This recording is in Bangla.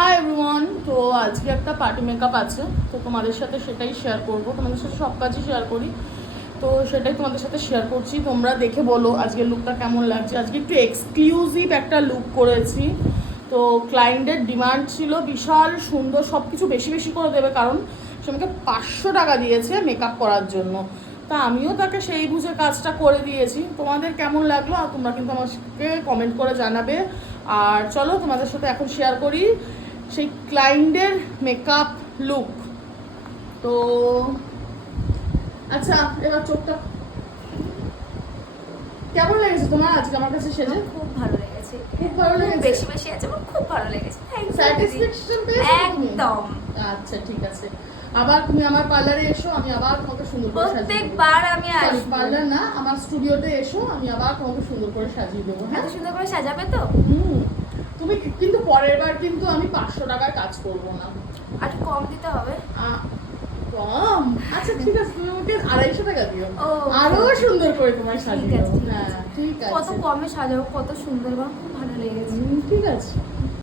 Hi everyone. তো আজকে একটা পার্টি মেকআপ আছে, তো তোমাদের সাথে সেটাই শেয়ার করব। তোমাদের সাথে সব কাজই শেয়ার করি, তো সেটাই তোমাদের সাথে শেয়ার করছি। তোমরা দেখে বলো আজকের লুকটা কেমন লাগছে। আজকে একটু এক্সক্লুসিভ একটা লুক করেছি। তো ক্লায়েন্টের ডিমান্ড ছিল বিশাল সুন্দর, সব কিছু বেশি বেশি করে দেবে, কারণ সে আমাকে 500 টাকা দিয়েছে মেকআপ করার জন্য। তা আমিও তাকে সেই বুঝে কাজটা করে দিয়েছি। তোমাদের কেমন লাগলো আর তোমরা কিন্তু আমাকে কমেন্ট করে জানাবে। আর চলো তোমাদের সাথে এখন শেয়ার করি সেই ক্লায়েন্টের মেকআপ লুক। তো আচ্ছা, এবার চোখটা কেমন লেগেছে তোমার আজকে আমার কাছে সেজে? খুব ভালো লেগেছে, খুব ভালো লেগেছে, বেশি বেশি আছে, আমার খুব ভালো লেগেছে। স্যাটিসফ্যাকশন পেয়েছো তুমি? একদম। আচ্ছা ঠিক আছে, আবার তুমি আমার পার্লারে এসো, আমি আবার তোমাকে সুন্দর করে সাজিয়ে দেবো। প্রত্যেকবার আমি আসবো। পার্লার না, আমার স্টুডিওতে এসো, আমি আবার তোমাকে সুন্দর করে সাজিয়ে দেবো। হ্যাঁ, এত সুন্দর করে সাজাবে তো? তুমি কিন্তু পরের বার কিন্তু আমি 500 টাকায় কাজ করবো না, আর একটু কম দিতে হবে। কম? আচ্ছা ঠিক আছে, তুমি আমাকে 250 টাকা দিও, ও, আরো সুন্দর করে তোমায় ঠিক সাজিয়ে আছে, দেবো। ঠিক হ্যাঁ আছে। ঠিক কত আছে, কমে সাজাবো, কত সুন্দর, আমার খুব ভালো লেগেছে। ঠিক আছে।